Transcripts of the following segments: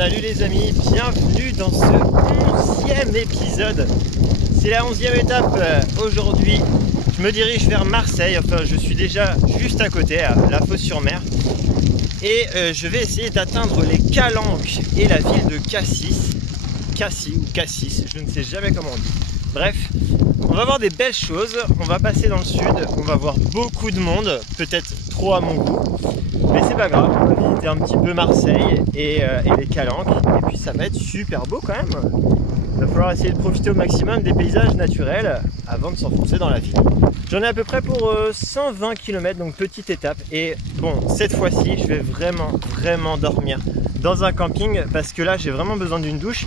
Salut les amis, bienvenue dans ce 11e épisode. C'est la 11e étape. Aujourd'hui, je me dirige vers Marseille. Enfin, je suis déjà juste à côté, à La Fos-sur-Mer. Et je vais essayer d'atteindre les Calanques et la ville de Cassis. Cassis ou Cassis, je ne sais jamais comment on dit. Bref, on va voir des belles choses. On va passer dans le sud, on va voir beaucoup de monde, peut-être trop à mon goût. Mais c'est pas grave, on va visiter un petit peu Marseille et les Calanques. Et puis ça va être super beau quand même. Il va falloir essayer de profiter au maximum des paysages naturels avant de s'enfoncer dans la ville. J'en ai à peu près pour 120 km, donc petite étape. Et bon, cette fois-ci, je vais vraiment dormir dans un camping parce que là, j'ai vraiment besoin d'une douche.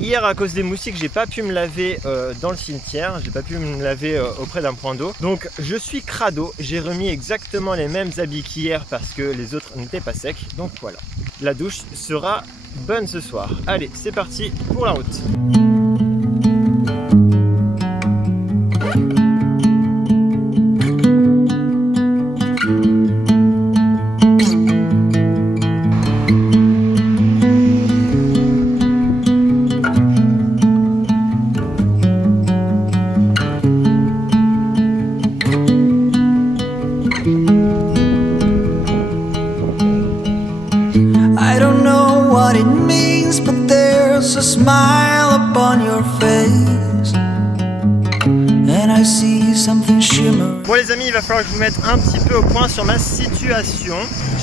Hier, à cause des moustiques, j'ai pas pu me laver dans le cimetière, j'ai pas pu me laver auprès d'un point d'eau. Donc je suis crado, j'ai remis exactement les mêmes habits qu'hier parce que les autres n'étaient pas secs. Donc voilà, la douche sera bonne ce soir. Allez, c'est parti pour la route. A smile upon your face and I see something shimmer. Bon les amis, il va falloir que je vous mette un petit peu au point sur ma situation.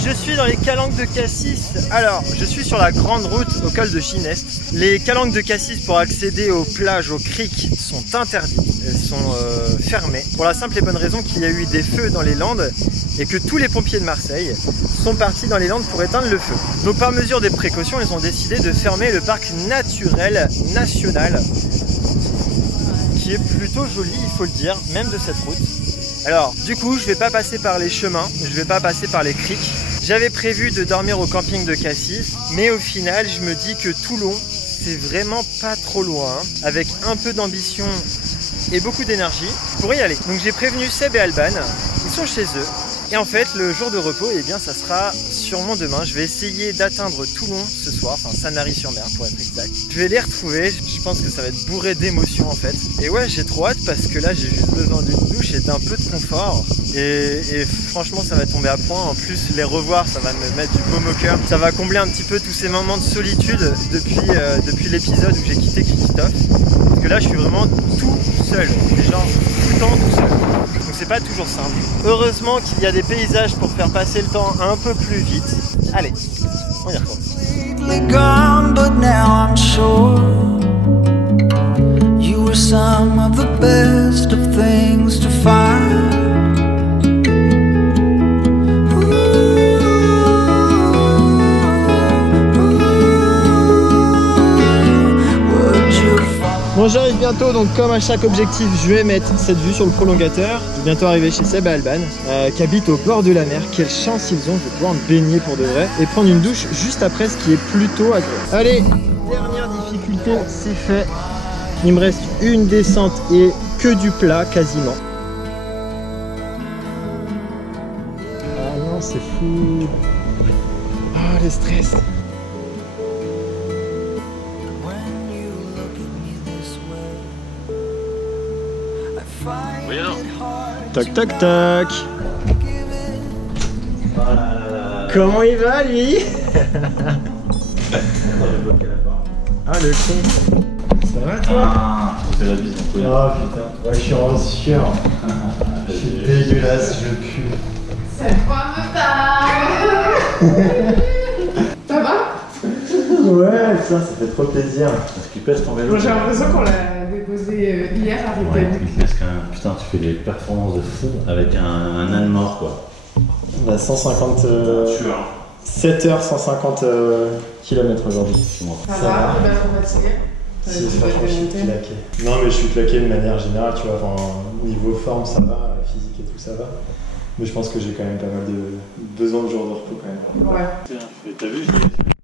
Je suis dans les Calanques de Cassis. Alors, je suis sur la grande route au col de Gineste. Les Calanques de Cassis, pour accéder aux plages, aux criques, sont interdites. Elles sont fermées. Pour la simple et bonne raison qu'il y a eu des feux dans les Landes et que tous les pompiers de Marseille sont partis dans les Landes pour éteindre le feu. Donc par mesure des précautions, ils ont décidé de fermer le parc naturel national, qui est plutôt joli, il faut le dire, même de cette route. Alors, du coup, je vais pas passer par les chemins, je vais pas passer par les criques. J'avais prévu de dormir au camping de Cassis, mais au final, je me dis que Toulon, c'est vraiment pas trop loin. Avec un peu d'ambition et beaucoup d'énergie, je pourrais y aller. Donc j'ai prévenu Seb et Alban, ils sont chez eux. Et en fait, le jour de repos, eh bien, ça sera sûrement demain. Je vais essayer d'atteindre Toulon ce soir, enfin Sanary-sur-Mer pour être exact. Je vais les retrouver, je pense que ça va être bourré d'émotions en fait. Et ouais, j'ai trop hâte parce que là, j'ai juste besoin d'une douche et d'un peu de confort. Et franchement, ça va tomber à point. En plus, les revoir, ça va me mettre du baume au cœur. Ça va combler un petit peu tous ces moments de solitude depuis l'épisode où j'ai quitté Christophe. Parce que là, je suis vraiment tout seul, genre tout le temps tout seul. Donc c'est pas toujours simple. Heureusement qu'il y a des paysages pour faire passer le temps un peu plus vite. Allez, on y retourne. Bon, j'arrive bientôt, donc comme à chaque objectif, je vais mettre cette vue sur le prolongateur. Je vais bientôt arriver chez Seb et Alban, qui habitent au bord de la mer. Quelle chance ils ont, je vais pouvoir me baigner pour de vrai et prendre une douche juste après, ce qui est plutôt agréable. Allez, dernière difficulté, c'est fait. Il me reste une descente et que du plat quasiment. Ah non, c'est fou. Ah, le stress. Oui, alors. Toc toc toc. Comment il va lui? Ah le con. Ça va toi? Ah, c'est la bise, on peut. Oh putain, ouais, je suis en sueur. Je suis dégueulasse, je pue. Cette fois me parle. Ça va? Ouais, ça fait trop plaisir. Parce qu'il pèse ton vélo. J'ai l'impression qu'on l'a déposé hier avec Ouais, David. il pèse qu'un. Putain, tu fais des performances de fou avec un âne mort quoi. On a 150. Je suis 7 heures, 150 km aujourd'hui. Ça va? T'es pas trop fatigué? Si, franchement, je suis claqué. Non, mais je suis claqué de manière générale, tu vois. Enfin, niveau forme, ça va, physique et tout, ça va. Mais je pense que j'ai quand même pas mal de besoin de jours de repos quand même. Ouais. T'as vu, je